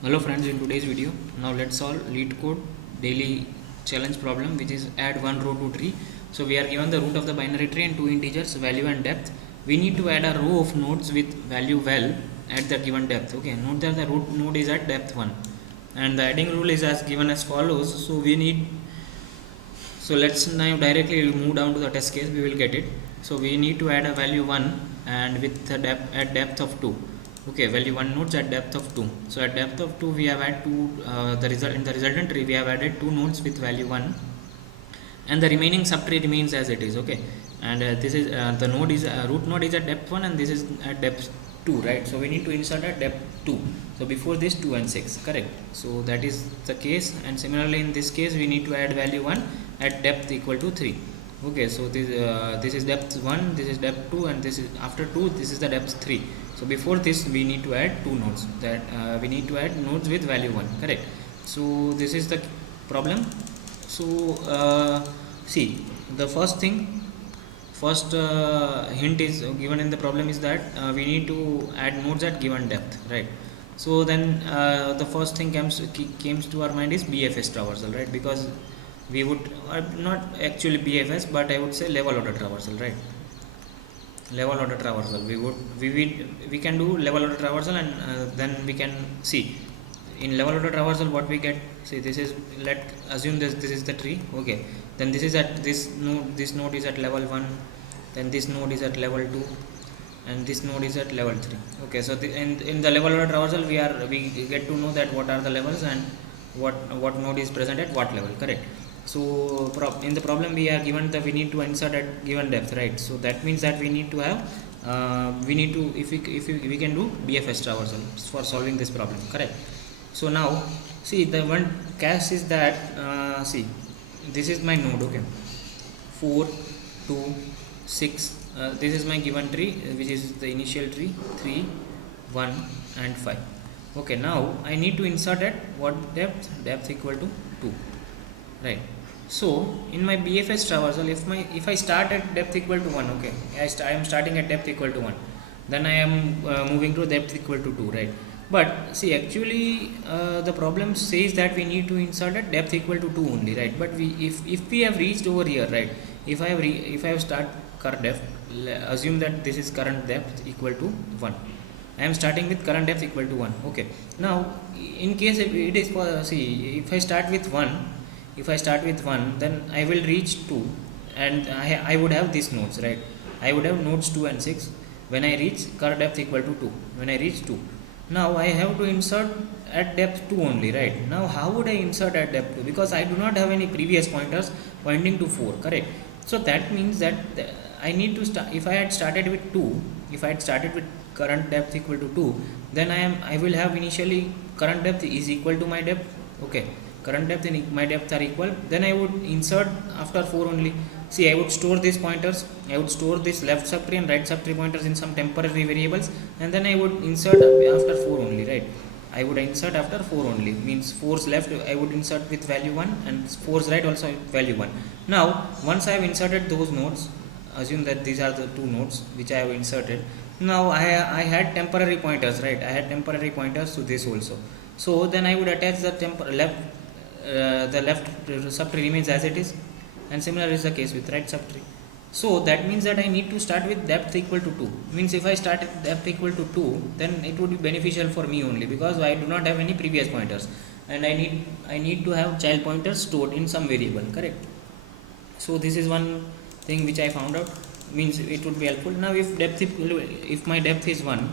Hello friends, in today's video now let's solve Leetcode daily challenge problem, which is add one row to tree. So we are given the root of the binary tree and two integers, value and depth. We need to add a row of nodes with value well at the given depth. Okay, note that the root node is at depth 1 and the adding rule is as given as follows. So let's now directly move down to the test case. We will get it. So we need to add a value 1 and with the depth at depth of 2. Okay, value 1 nodes at depth of 2. So at depth of 2 we have had the result in the resultant tree we have added 2 nodes with value 1 and the remaining subtree remains as it is. Okay, and this is the node is root node is at depth 1 and this is at depth 2, right? So we need to insert at depth 2. So before this 2 and 6, correct? So that is the case, and similarly in this case we need to add value 1 at depth equal to 3. Okay, so this is depth 1, this is depth 2, and this is after 2 this is the depth 3. So before this we need to add two nodes, that we need to add nodes with value 1, correct? So this is the problem. So see, the first hint is given in the problem is that we need to add nodes at given depth, right? So then the first thing comes to our mind is BFS traversal, right? Because we would not actually BFS, but I would say level order traversal, right? Level order traversal. We can do level order traversal, and then we can see in level order traversal what we get. See, this is, let assume this is the tree. Okay, then this is at this node is at level 1, then this node is at level 2, and this node is at level 3. Okay, so in the level order traversal we get to know that what are the levels and what node is present at what level, correct? So in the problem we are given that we need to insert at given depth, right? So that means that we need to have if we can do BFS traversal for solving this problem, correct? So now see, the one case is that see, this is my node. Okay, 4 2 6, this is my given tree, which is the initial tree 3 1 and 5. Okay, now I need to insert at what depth equal to 2, right? So in my BFS traversal, if I start at depth equal to 1, okay, I am starting at depth equal to 1, then I am moving to depth equal to 2, right? But see, actually the problem says that we need to insert at depth equal to 2 only, right? But if we have reached over here, right, if I have start current depth, assume that this is current depth equal to 1, I am starting with current depth equal to 1. Okay, now in case if it is see, if I start with 1, then I will reach 2, and I would have these nodes, right? I would have nodes 2 and 6 when I reach current depth equal to 2. When I reach 2, now I have to insert at depth 2 only, right? Now how would I insert at depth 2? Because I do not have any previous pointers pointing to 4, correct? So that means that I need to start. If I had started with 2, if I had started with current depth equal to 2, then I will have initially current depth is equal to my depth. Okay, current depth and my depth are equal, then I would insert after 4 only. See, I would store these pointers, I would store this left subtree and right subtree pointers in some temporary variables, and then I would insert after 4 only, right? I would insert after 4 only, means 4's left I would insert with value 1 and 4's right also with value 1. Now once I have inserted those nodes, assume that these are the two nodes which I have inserted. Now I had temporary pointers, right? I had temporary pointers to this also. So then I would attach the the left subtree remains as it is, and similar is the case with right subtree. So that means that I need to start with depth equal to 2. Means if I start at depth equal to 2, then it would be beneficial for me only, because I do not have any previous pointers, and I need to have child pointers stored in some variable, correct? So this is one thing which I found out, means it would be helpful. Now if my depth is 1,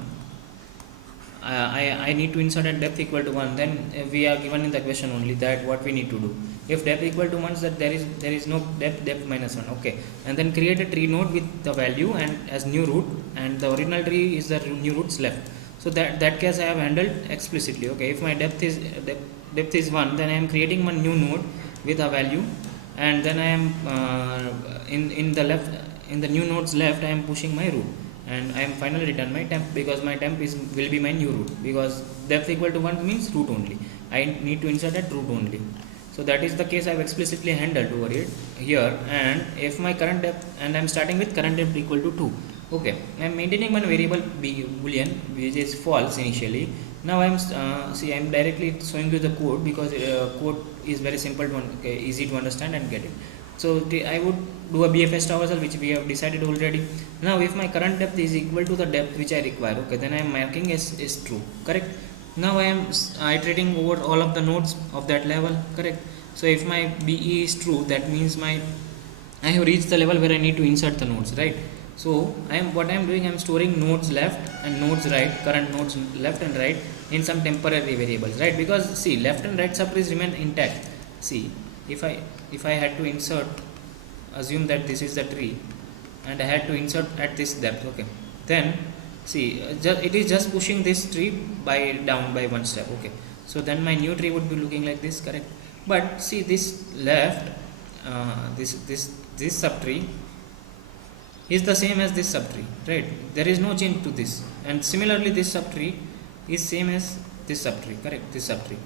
I need to insert at depth equal to 1, then we are given in the question only that what we need to do. If depth equal to 1, that there is no depth minus 1. Okay, and then create a tree node with the value and as new root, and the original tree is the new roots left. So that case I have handled explicitly. Okay, if my depth is 1, then I am creating one new node with a value, and then I am in the new nodes left I am pushing my root, and I am finally return my temp, because my temp will be my new root, because depth equal to 1 means root only. I need to insert at root only. So that is the case I have explicitly handled over here. And if my current depth, and I am starting with current depth equal to 2. Okay, I am maintaining one variable boolean which is false initially. Now see, I'm directly showing you the code because code is very simple to okay, easy to understand and get it. So I would do a BFS traversal, which we have decided already. Now if my current depth is equal to the depth which I require, okay, then I am marking as is true, correct. Now I am iterating over all of the nodes of that level, correct. So if my BE is true, that means I have reached the level where I need to insert the nodes, right. So what I am doing, I am storing nodes left and nodes right, current nodes left and right in some temporary variables, right, because see, left and right subtrees remain intact. See, if I had to insert, assume that this is the tree and I had to insert at this depth, okay, then see, it is just pushing this tree by down by one step, okay. So then my new tree would be looking like this, correct. But see, this left, this subtree is the same as this subtree, right. There is no change to this, and similarly this subtree is same as this subtree, correct. This subtree,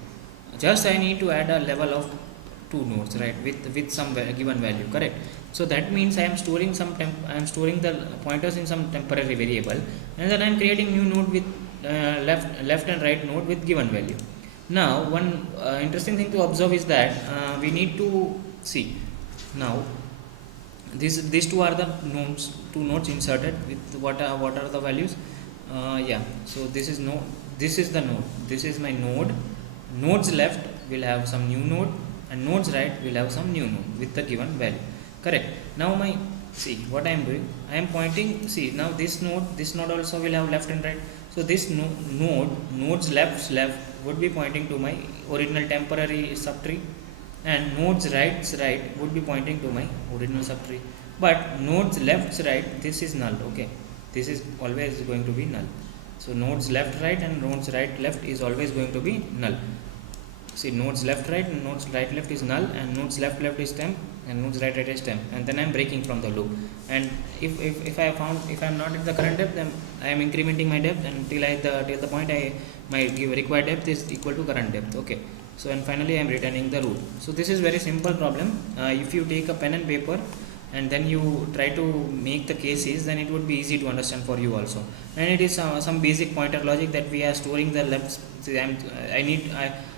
just I need to add a level of two nodes, right, with some given value, correct. So that means I am storing I am storing the pointers in some temporary variable, and then I am creating new node with left and right node with given value. Now one interesting thing to observe is that we need to see now these two are the two nodes inserted with what are the values. Yeah, so this is the node, this is my node. Nodes left will have some new node and nodes right will have some new node with the given value, correct. Now see what I am doing, I am pointing, see, now this node also will have left and right. So this nodes left would be pointing to my original temporary subtree, and nodes right would be pointing to my original subtree. But nodes left right, this is null, okay, this is always going to be null. So nodes left right and nodes right left is always going to be null. See, nodes left right and nodes right left is null, and nodes left is temp and nodes right is temp, and then I am breaking from the loop. And if I am not at the current depth, then I am incrementing my depth until till the point my required depth is equal to current depth, okay. So and finally I am returning the root. So this is very simple problem. If you take a pen and paper and then you try to make the cases, then it would be easy to understand for you also. And it is some basic pointer logic that we are storing the left.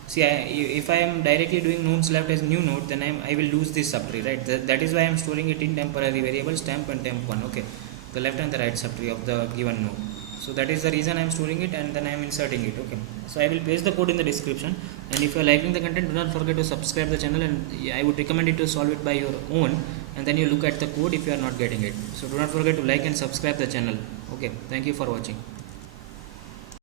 See, if I am directly doing nodes left as new node, then I will lose this subtree, right. That is why I am storing it in temporary variables temp and temp1, okay, the left and the right subtree of the given node. So that is the reason I am storing it, and then I am inserting it, okay. So I will paste the code in the description, and if you are liking the content, do not forget to subscribe the channel, and I would recommend it to solve it by your own, and then you look at the code if you are not getting it. So do not forget to like and subscribe the channel, okay. Thank you for watching.